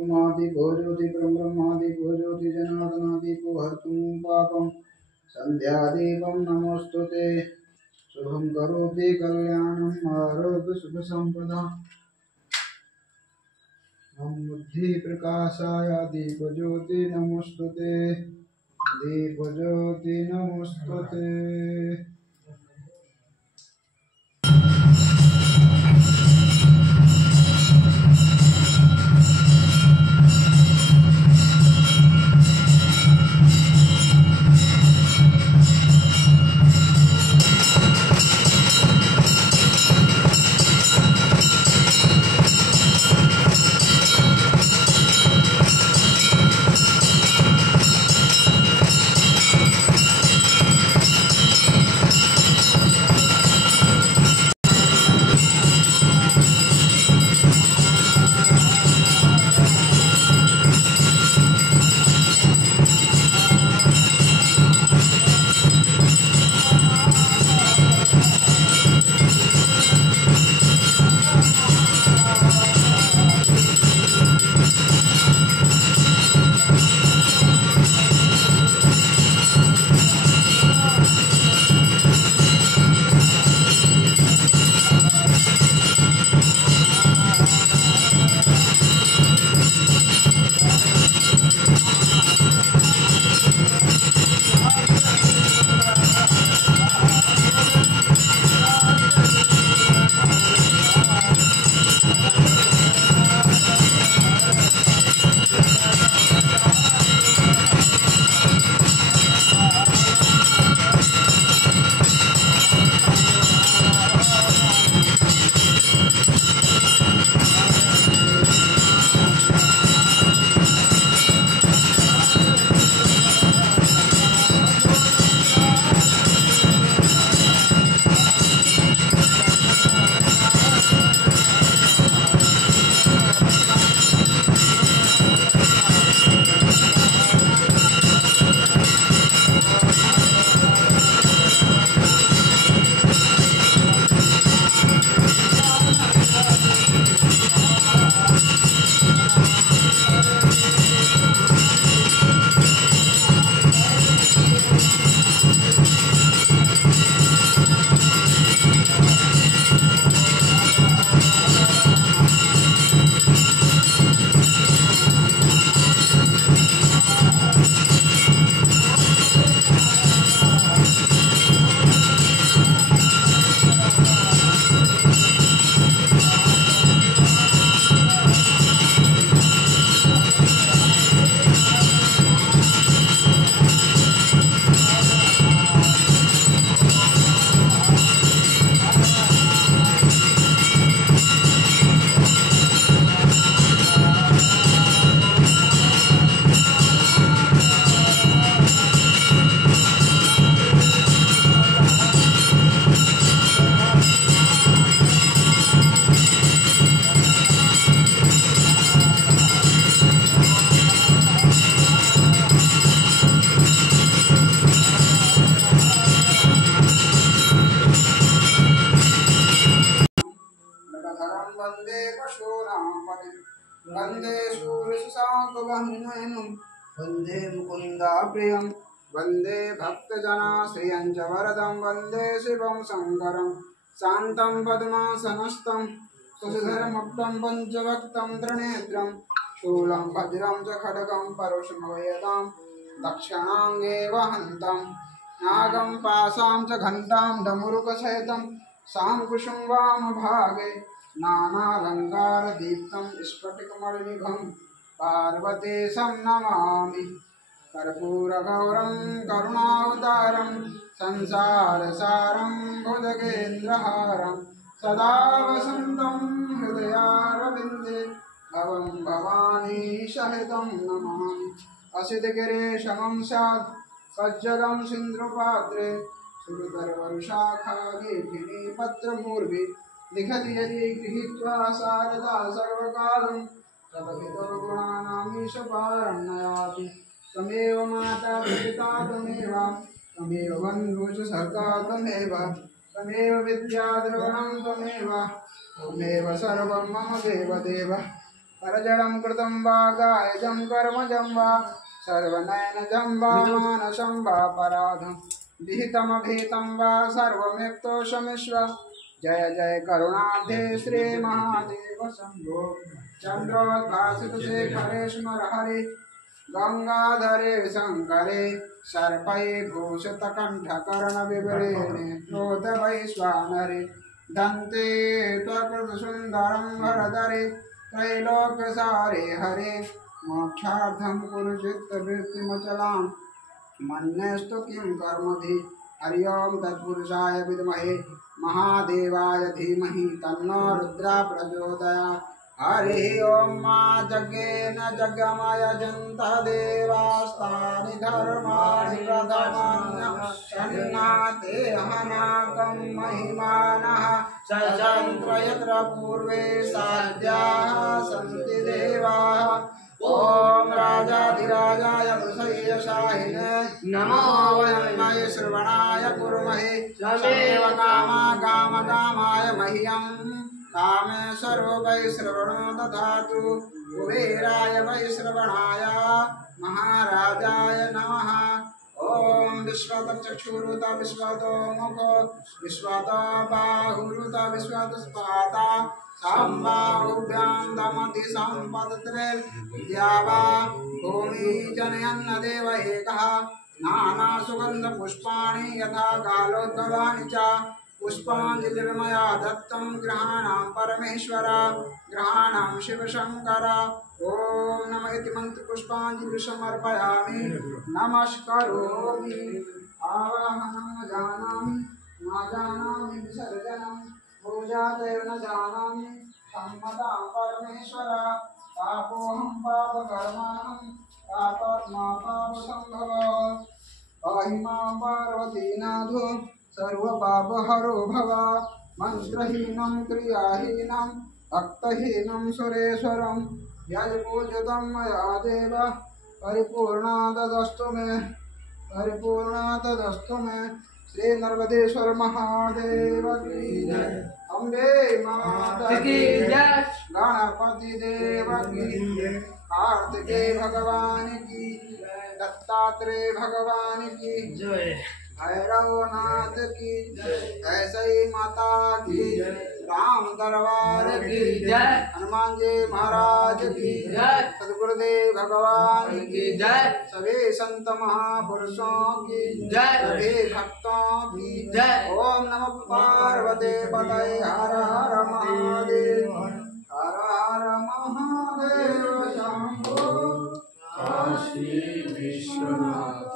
ब्रह्मादिको ज्योति ब्रह्मादिको ज्योति जनार्दनादिको हर्तुं पापं सन्ध्यादीपं नमोऽस्तुते। शुभं करोति कल्याणं आरोग्य सुख संपदा बुद्धि प्रकाशाय दीपज्योति नमोस्तुते दीपज्योति नमोस्तुते। वंदे पशूनां वंदे शूरशाकवह्निनयनं वंदे मुकुंदा प्रियं वंदे भक्तजनाश्रियं च वरदं वंदे शिवं शंकरं शान्तं पद्मासनस्थं शशिधरमुक्तं पंचवक्त्रं त्रिनेत्रं शूलं वज्रं च खड्गं परुषमवयदां दक्षिणाङ्गे वहन्तं नागं पाशां च घण्टां डमरुकसहितं शाङ्कुशं वामभागे नानालङ्कारदीप्तं स्फटिकमणिनिभं पार्वतीशं नमामि। कर्पूरगौरं करुणावतारं संसारसारं भुजगेन्द्रहारं सदा वसन्तं हृदयारविन्दे भवं भवानी सहितं नमामि। असितगिरिशमं स्यात् सज्जलं सिन्धुपात्रे सुरतरुशाखालेखिनी पत्रमूर्धि लिखति यदि गृहीत्वा शारदा सर्वकालं तदभितो गुणानामीशपारं नयाति। त्वमेव माता पिता त्वमेव त्वमेव बन्धुश्च सखा त्वमेव त्वमेव विद्या द्रवणं त्वमेव त्वमेव सर्वं मम देवदेव करजडं कृतं वा गायजं कर्मजं वा सर्वनयनजं वा मानसं वा पराधं विहितमभीतं वा सर्वमेक्तोषमिश्व जय जय करुणाब्धे श्री महादेव शंभो चंद्रोद्भासितशेखरे स्मर हरे गंगाधरे शंकरे सर्पये भूषितकण्ठकर्णविवरे नेत्रोदवैश्वानरे दन्ते त्वकृतसुन्दरं वरदरे त्रैलोक्यसारे हरे मोक्षार्थं कुरु चित्तवृत्तिमचलां मन्यस्तु किं कर्मभिः हरि ओं तत्पुरुषाय विद्महे महादेवाय धीमहि तन्नो रुद्रः प्रचोदयात् हरि ओं मा यज्ञेन यज्ञमयजन्तः देवास्तानि धर्माणि प्रथमान्यशन्नाते हनाकं महिमानः सचन्त्र यत्र पूर्वे साध्याः सन्ति देवाः ओम राजाधिराजाय वृषयशाहिने नमो वयं महे श्रवणाय कुर्महे समेव कामाय मह्यं कामेश्वरो वै श्रवणो दधातु कुबेराय वै श्रवणाय महाराजाय नमः ओम विश्वतचक्षुरुत विश्वतो मुखो विश्वतो बाहुरुत विश्वतस्पाता सम्बाहुभ्यां दमति सम्पदत्रिर्द्यावा भूमि जनयन्न देव एकः नानासुगन्धपुष्पाणि यथा कालोद्भवानि च पुष्पाञ्जलिर्मया दत्तं ग्रहाणां परमेश्वर ग्रहाणां शिवशङ्कर ॐ नमः इति मन्त्रपुष्पाञ्जलिं समर्पयामि नमस्करोमि आवाहनं न जानामि न जानामि विसर्जनं पूजादेव न जानामि सम्मतां परमेश्वर पापोऽहं पापकर्माणं पापात्मा पापसम्भवः पाहि मां पार्वतीनाथो सर्वपापहरो भव मन्त्रहीनं क्रियाहीनं भक्तहीनं सुरेश्वरं यज्पूजितं मया देव परिपूर्णादस्तु मे श्री नर्मदेश्वर महादेव की जय अम्बे माता की जय गणपति देव की जय कार्तिकेय भगवान की दत्तात्रेय भगवान की जय भैरवनाथ की ऐसे ही माता की राम दरबार की जय हनुमान जी महाराज की जय सदगुरुदेव भगवान की जय सभी संत महापुरुषों की जय सभी भक्तों की जय ओम नमः पार्वती पतये हर हर महादेव हर हर महादेव शंभो काशी विश्वनाथ।